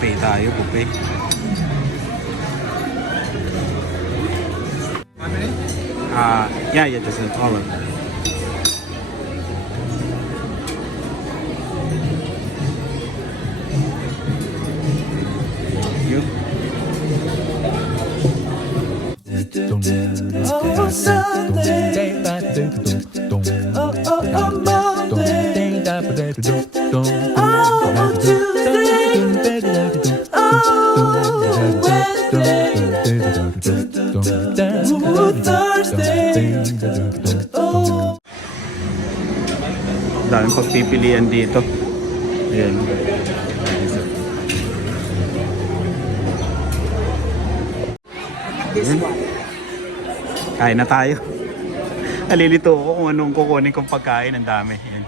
赔的啊，又不赔。哪里？啊，呀，也就是错了。Daming pagpipilian dito. Ayan. Ayan. Kain na tayo. Nalilito ako kung anong kukunin kong pagkain. Ang dami. Ayan.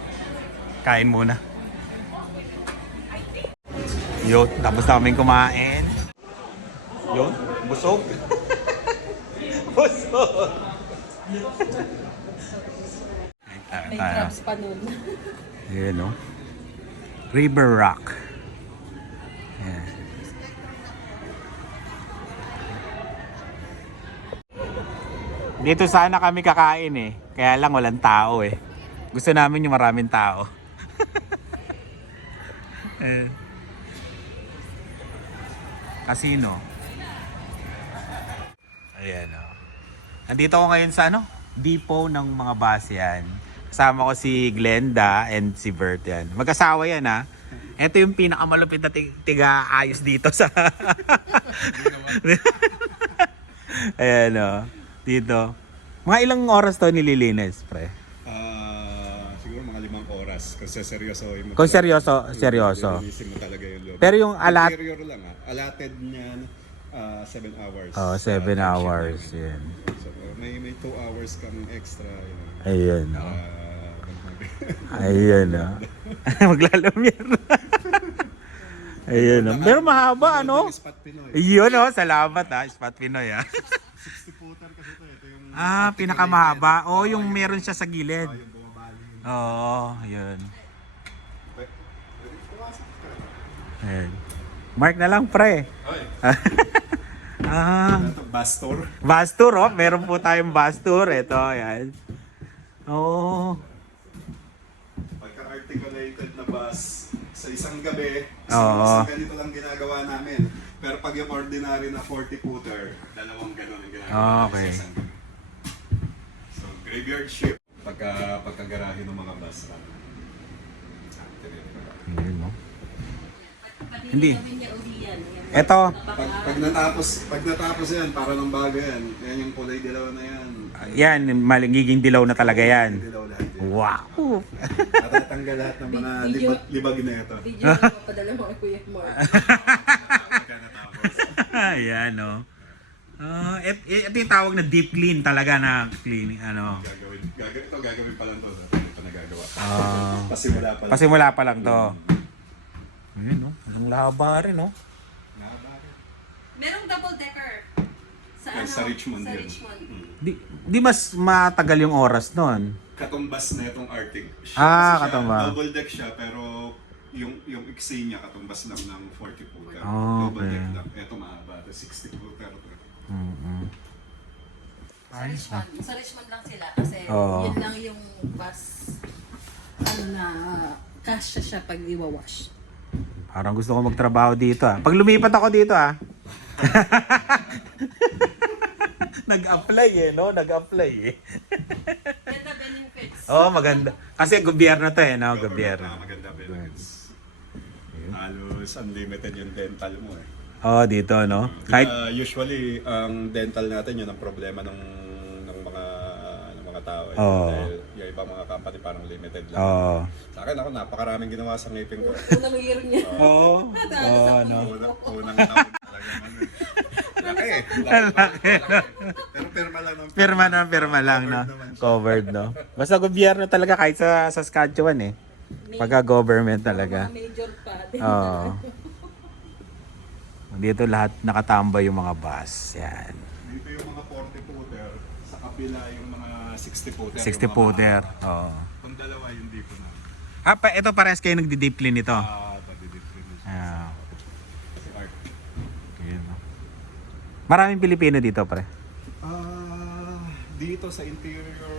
Kain muna. Yo, tapos na kaming kumain. Yun, busog. busog. May tayo. crabs pa nun. Ayan no. River Rock. Ayan. Dito sana kami kakain eh. Kaya lang walang tao eh. Gusto namin yung maraming tao. eh. Casino. Ayan o. Nandito ako ngayon sa ano? Depot ng mga bus yan. Kasama ko si Glenda and si Bert yan. Mag-asawa yan ha. Ito yung pinakamalupit na tig- tiga-ayos dito sa... Ayan o. Dito. Mga ilang oras to nililinis, pre? Ah, siguro mga limang oras kasi seryoso mo. Kung seryoso, seryoso. Lilinisin mo talaga yung loob. Pero yung alat- Interior lang ah. Allotted niyan 7 hours. Oh, 7 Ah, time shift hours. namin. Yan. So, uh, may may 2 hours kang extra. You know, Ayun o. ah, Ayun o. Maglalamyer na. Ayun o. Pero mahaba ano? Spot Pinoy. Yun o. Salamat ha. Spot Pinoy ha. 60 footer kasi ito. Ito yung Ah, pinakamahaba. O, yung meron siya sa gilid. yung bumabali. Oo, yun. Ayun. Mark na lang, pre. Ah, ito, bus tour. bus tour, oh. Meron po tayong bus tour. Ito, yan. Oo. Pagka-articulated na bus sa isang gabi, Oo. oh. ganito lang ginagawa namin. Pero pag yung ordinary na 40-footer, dalawang ganun ang ginagawa Ah, namin okay. sa isang gabi. So, graveyard shift. Pagka, pagkagarahe ng mga bus. ah. Ayun, no? Hindi. Kami niya uli yan. Yan. Ito. Pag, pag natapos, pag natapos yan, para ng bago yan, yan yung kulay dilaw na yan. Yan, magiging dilaw na talaga yan. Dilaw lahat. Wow. Natatanggal lahat ng mga libag, libag na ito. Video na mapadala mo kay Kuya Mark. Pagka natapos. Ayan, no? Ah, et, et, ito yung tawag na deep clean talaga na cleaning, ano. Gagawin, gagawin, ito gagawin pa lang to. Pa nagagawa. Ah, Pasimula pa lang. pasimula pa lang to. Ayun, no? Ang laba rin, no? Nakabakit. Merong double decker. Sa Yan, ano? sa Richmond Sa. Richmond. Di, di mas matagal yung oras nun. Katumbas na itong Arctic. Siya- Ah, kasi siya, katumbas. Double deck siya pero yung yung iksi niya katumbas lang ng 40 footer. Ah, Double okay. deck lang. Ito mahaba. Ito 60 footer. Mm-mm. Sa Richmond. Sa Richmond lang sila kasi Oo. yun lang yung bus ano na kasya siya pag iwawash. Parang gusto ko magtrabaho dito ah. Pag lumipat ako dito ah. Nag-apply eh, no? Nag-apply eh. Oo, oh, maganda. Kasi gobyerno to eh, no? Government Gobyerno. na maganda benefits. Halos unlimited yung dental mo eh. Oo, oh, dito, no? Kahit, Kaya usually ang dental natin yun ang problema ng ng mga ng mga tao eh. Oo. Dahil yung ibang mga company parang limited lang. oo. Sa akin ako napakaraming ginawa sa ngipin ko. Unang year niya. Oo. Oo, ano? Unang, unang taon talaga man. eh. Laki eh. Laki. Pero perma lang ng Pirma na, pirma lang, no? Covered, no? Basta gobyerno talaga kahit sa Saskatchewan eh. Pagka government talaga. Major pa. Oo. Dito lahat nakatambay yung mga bus. Yan. Dito yung mga 40 footer, sa kabila yung mga 60 footer. 60 footer. Oo. Kung dalawa yung dito na. Ah, pa, ito pares kayo nagdi-deep clean ito. Ah, pati dito. Ah. Kasi Maraming Pilipino dito, pre. Ah, dito sa interior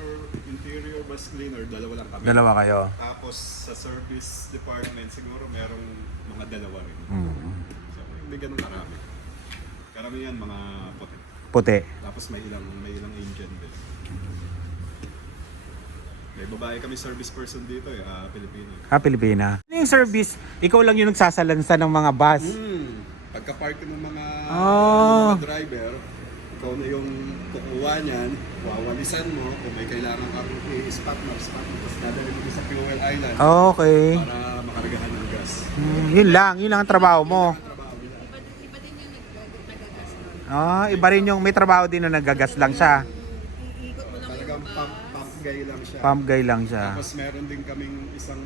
interior bus cleaner, dalawa lang kami. Dalawa kayo. Tapos sa service department, siguro merong mga dalawa rin. Mm. So, hindi ganun karami. Karamihan mga puti. Puti. Tapos may ilang may ilang Indian din. May babae kami service person dito eh, ah, Pilipino. Ah, Pilipina. Ano yung service? Ikaw lang yung nagsasalansa ng mga bus. Hmm. Pagka-park ng mga, Oh. mga driver, ikaw na yung kukuha niyan, wawalisan mo, kung may kailangan kang i-spot mo, spot mo, tapos dadalhin mo sa Fuel Island Okay. para makaragahan ng gas. Mm, yun lang, yun lang ang trabaho mo. Ah, iba rin yung may trabaho din na nagagas lang siya. Iikot mo lang Talagang yung pump, pump guy lang siya. Pump guy lang siya. Tapos meron din kaming isang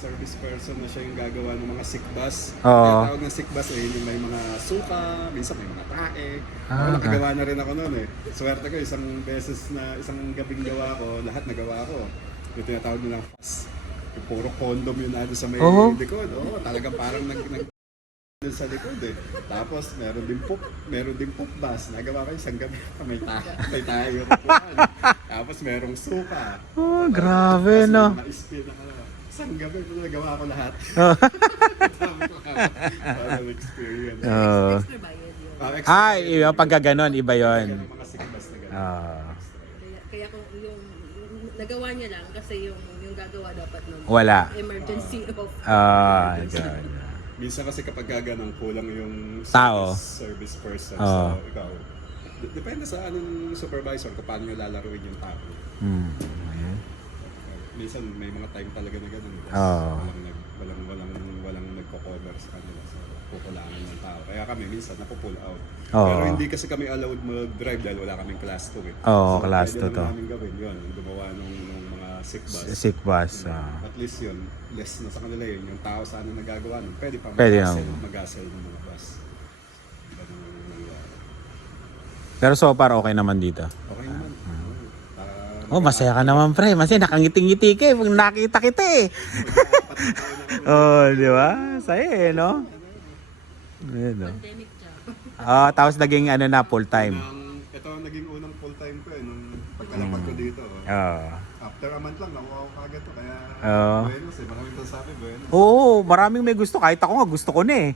service person na siya yung gagawa ng mga sick bus. Oo. Kaya tawag ng sick bus eh, yung may mga suka, minsan may mga tae. Ah, ako nakagawa na rin ako noon eh. Swerte ko, isang beses na, isang gabing gawa ko, lahat nagawa ko. Yung tinatawag nilang fast. Yung puro condom yun na sa may Oo. likod. Oo, talagang parang nag, nag dun sa likod eh. Tapos meron din poop, meron din poop bus. Nagawa ko isang gabi. May tayo, may tayo. Tapos merong suka. Oh, grabe Tapos no. spin na. Isang gabi ko nagawa ko lahat. Oh. Parang experience. Oh. extra bayad yun. Ah, extra Ah, pagka ganon, iba yon. Ganun, mga sickness na ganun. Ah. Kaya, kaya kung yung, yung nagawa niya lang kasi yung yung gagawa dapat ng Wala. emergency of Ah, emergency. Minsan kasi kapag gaganang kulang yung Tao. service, service person. Oo. So, ikaw, d- depende sa anong supervisor kung paano nyo lalaruin yung tao. Hmm. Ayun. Minsan may mga time talaga na ganun. Tapos Oo. Walang, nag, walang, walang, walang nagko-cover sa kanila. So, kukulangan ng tao. Kaya kami minsan napo-pull out. Oo. Pero hindi kasi kami allowed mag-drive dahil wala kaming class 2 eh. Oo, so, class pwede two lang to. namin gawin yun. Gumawa nung, nung sick bus. Sick bus. ah. At least yun, less na sa kanila yun. Yung tao sana nagagawa nun, pwede pa Pwede mag-hassle, mag-hassle ng mga bus. Nangyayari. Pero so far okay naman dito. Okay naman. Mm. Ah, Oh, masaya ka naman, pre. Masaya, nakangiti-ngiti ka eh. Pag nakita kita eh. Oh, di ba? Saya eh, no? Ayun, no? Pandemic job. Ah, tapos naging ano na, full time. Nang, ito ang naging unang full-time ko eh, nung pagkalapag ko dito. Ah. After a month lang, nakuha ko kagad to. Kaya, Oo. buenos eh. Maraming sasabi, buenos. Oo, maraming may gusto. Kahit ako nga gusto ko na eh.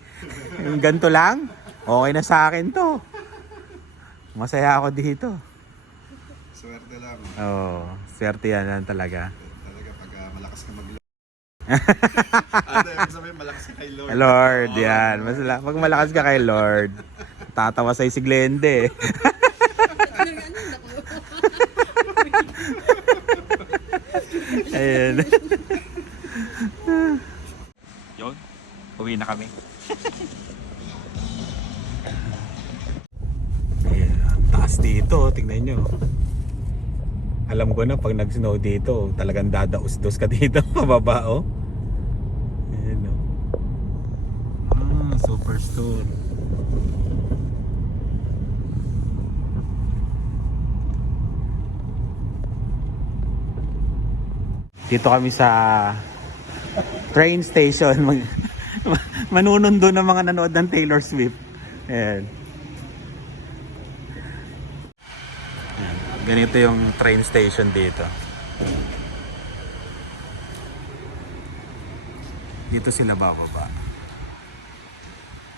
Yung ganito lang, okay na sa akin to. Masaya ako dito. Swerte lang. Oo, swerte yan yan talaga. Talaga, pag ah, malakas ka mag Ano, ibig sabihin, malakas ka kay Lord. Lord, yan. Mas, pag malakas ka kay Lord, tatawa sa'yo si Glende. ano yan? Naku. Ayun. Yun, uwi na kami. Ayan, ang taas dito, tingnan nyo. Alam ko na pag nag-snow dito, talagang dadaus-dos ka dito, pababa oh. Ayan oh. Ah, superstore. Dito kami sa train station. Mag, manunundo ng mga nanood ng Taylor Swift. Ayan. Ganito yung train station dito. Dito sila bababa.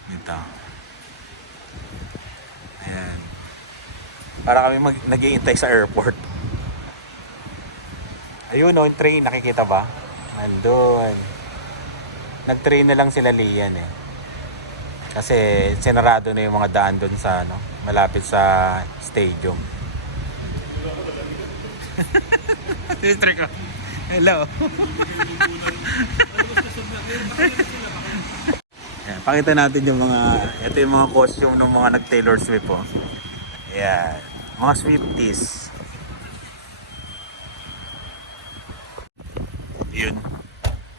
Dito. Ayan. Para kami mag nag-iintay sa airport. Ayun no, yung train, nakikita ba? Nandun. Nag-train na lang sila Lian eh. Kasi sinarado na yung mga daan doon sa ano, malapit sa stadium. Sister ko. Hello. Yan, pakita natin yung mga, ito yung mga costume ng mga nag-Taylor Swift oh. Yan. Mga Swifties. Yun.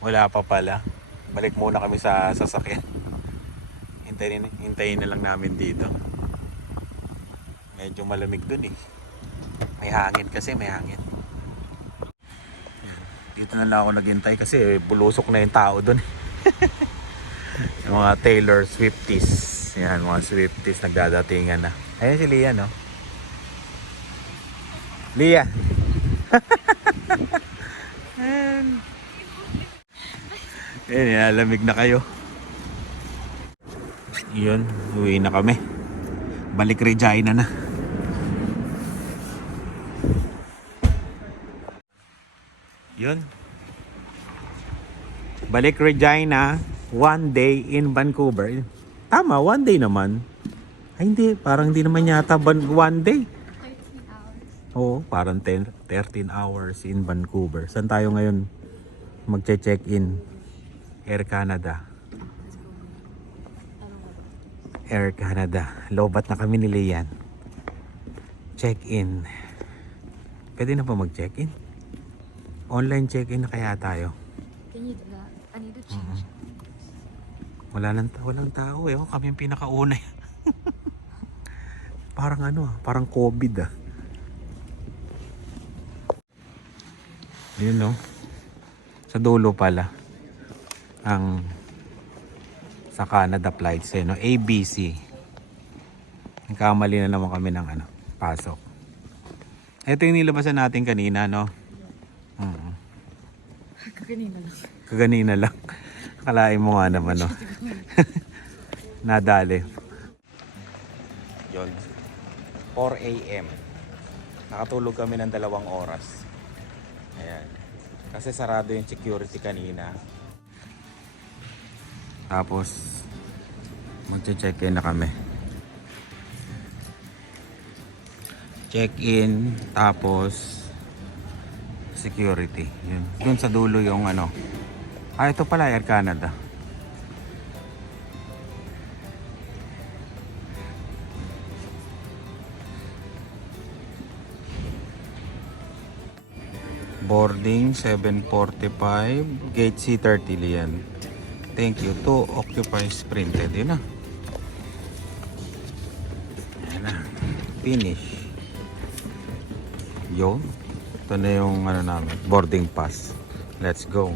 Wala pa pala. Balik muna kami sa sasakyan. Hintayin, hintayin na lang namin dito. Medyo malamig dun eh. May hangin kasi, may hangin. Dito na lang ako naghintay kasi bulusok na yung tao dun. yung mga Taylor Swifties. Yan, mga Swifties nagdadatingan na. Ayan si Lia, no? Lia! Ayan. Ayan, nilalamig na kayo. Yun, uwi na kami. Balik Regina na. Yun. Balik Regina, one day in Vancouver. Tama, one day naman. Ay hindi, parang hindi naman yata one day. 13 hours. Oo, parang 10, 13 hours in Vancouver. Saan tayo ngayon magche-check-in? Air Canada. Air Canada. Lobat na kami ni Lian. Check-in. Pwede na ba mag-check-in? Online check-in na kaya tayo? Can you do that? I need to change. Wala nang walang tao eh. Oh, kami yung pinakauna. parang ano ah, parang COVID ah. Yun no. Sa dulo pala. Ang sa Canada flights eh, no? ABC. Nagkamali na naman kami ng ano, pasok. Ito yung nilabasan natin kanina, no? Mm. Kaganina lang. Kaganina lang. Kalain mo nga naman, no? Nadali. Yon. 4 a.m. Nakatulog kami ng dalawang oras. Ayan. Kasi sarado yung security kanina. Tapos, magche-check-in na kami. Check-in, tapos security. Yun. Doon sa dulo yung ano. Ah, ito pala Air Canada. Boarding 745 Gate C30 liyan. Thank you. To occupies printed. Yun na. Yan na. Finish. Yun. Ito na yung ano namin, boarding pass. Let's go.